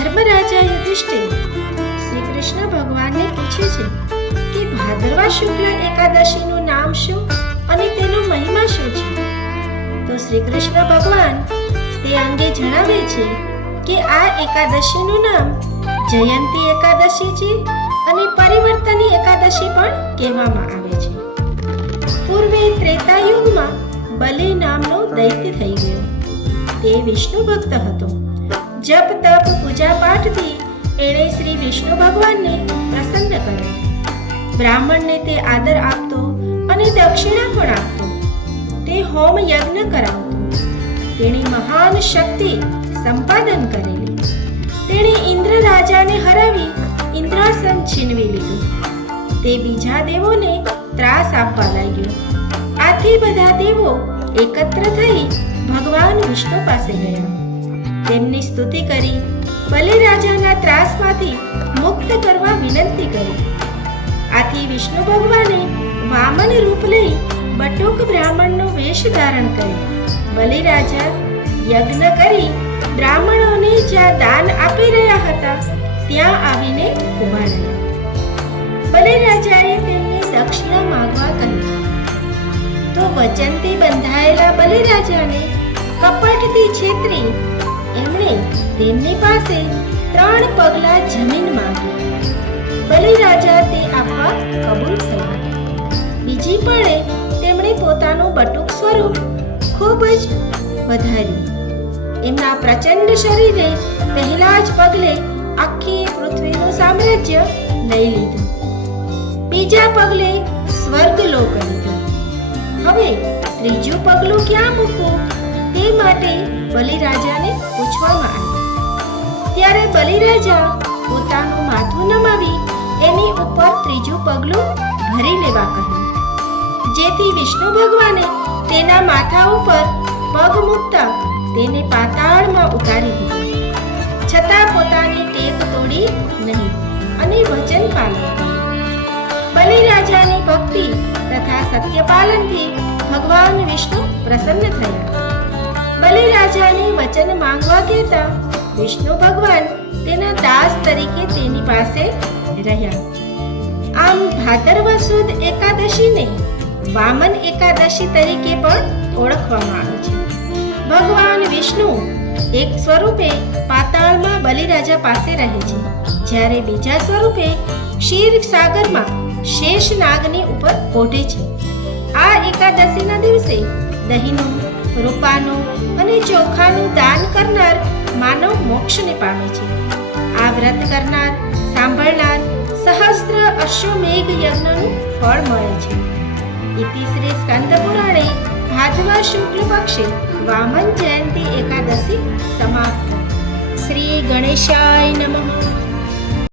ધર્મરાજા યુધિષ્ઠિર શ્રી કૃષ્ણ ભગવાનને પૂછે છે કે ભાદરવા શુક્લ એકાદશીનું નામ શું અને તેનો મહિમા શું છે? તો શ્રી કૃષ્ણ ભગવાન તે અંગે જણાવે છે કે આ એકાદશીનું નામ જયંતી એકાદશી છે અને પરિવર્તની એકાદશી પણ કહેવામાં આવે છે. પૂર્વે ત્રેતા યુગમાં બલિ નામનો દૈત્ય થઈ ગયો. તે વિષ્ણુ ભક્ત હતો. જપ, તપ, પૂજા પાઠથી એણે શ્રી વિષ્ણુ ભગવાનને પ્રસન્ન કર્યો. બ્રાહ્મણને તે આદર આપતો અને દક્ષિણા પણ આપતો. તે હોમ યજ્ઞ કરાવતો. તેણે મહાન શક્તિ સંપાદન કરેલી. તેણે ઇન્દ્ર રાજાને હરાવી ઇન્દ્રાસન છીનવી લીધું. તે બીજા દેવોને ત્રાસ આપવા લાગ્યો. આથી બધા દેવો એકત્ર થઈ ભગવાન વિષ્ણુ પાસે ગયા. તેમની સ્તુતિ કરી બલિરાજાના ત્રાસમાંથી મુક્ત કરવા વિનંતી કરી. આથી વિષ્ણુ ભગવાને વામન રૂપ લઈ બટુક બ્રાહ્મણનો વેશ ધારણ કર્યો. બલિરાજા યજ્ઞ કરી બ્રાહ્મણોને જ્યાં દાન આપી રહ્યા હતા, ત્યાં આવીને ઊભા રહ્યા. બલિરાજાએ તેમને દક્ષિણા માગવા કહ્યું, તો વચનથી બંધાયેલા બલિરાજાને કપટથી છેતરી એમણે તેમની પાસે ત્રણ પગલા જમીન માંગી. બલિરાજા તે આપવા કબૂલ થયા બીજી પળે તેમણે પોતાનું બટુક સ્વરૂપ ખૂબ જ વધાર્યું. એમના પ્રચંડ શરીરે પહેલા જ પગલે આખી પૃથ્વીનું સામ્રાજ્ય લઈ લીધું. બીજા પગલે સ્વર્ગલોક લીધું. હવે ત્રીજું પગલું ક્યાં મૂકવું તે માટે બલિરાજાને બલિરાજા પોતાનું માથું નમાવી એની ઉપર ત્રીજું પગલું ભરી લેવા કહ્યું. જેથી વિષ્ણુ ભગવાને તેના માથા ઉપર પગ મૂકતા તેને પાતાળમાં ઉતારી દીધો. છતાં પોતાની ટેક તોડી નહીં અને વચન પાલન કર્યું બલિરાજાની ભક્તિ તથા સત્યપાલનથી ભગવાન વિષ્ણુ પ્રસન્ન થયા. બલિરાજાને વચન માંગવા કહેતા વિષ્ણુ ભગવાન તેના દાસ તરીકે તેની પાસે રહ્યા. આમ ભાદરવા સુદ એકાદશીને વામન એકાદશી તરીકે પણ ઓળખવામાં આવે છે. ભગવાન વિષ્ણુ એક સ્વરૂપે પાતાળમાં બલિરાજા પાસે રહે છે. જ્યારે બીજા સ્વરૂપે ક્ષીર સાગરમાં શેષ નાગની ઉપર પોઢે છે. આ એકાદશીના દિવસે દહીંનું, રૂપાનું અને ચોખાનું દાન કરનાર માનવ મોક્ષને પામે છે. આ વ્રત કરનાર, સાંભળનાર સહસ્ત્ર અશ્વમેઘ યજ્ઞનું ફળ મળે છે. ઇતિ શ્રી સ્કંદ પુરાણે ભાદવા શુક્લ પક્ષે વામન જયંતી એકાદશી સમાપ્ત. શ્રી ગણેશાય નમઃ.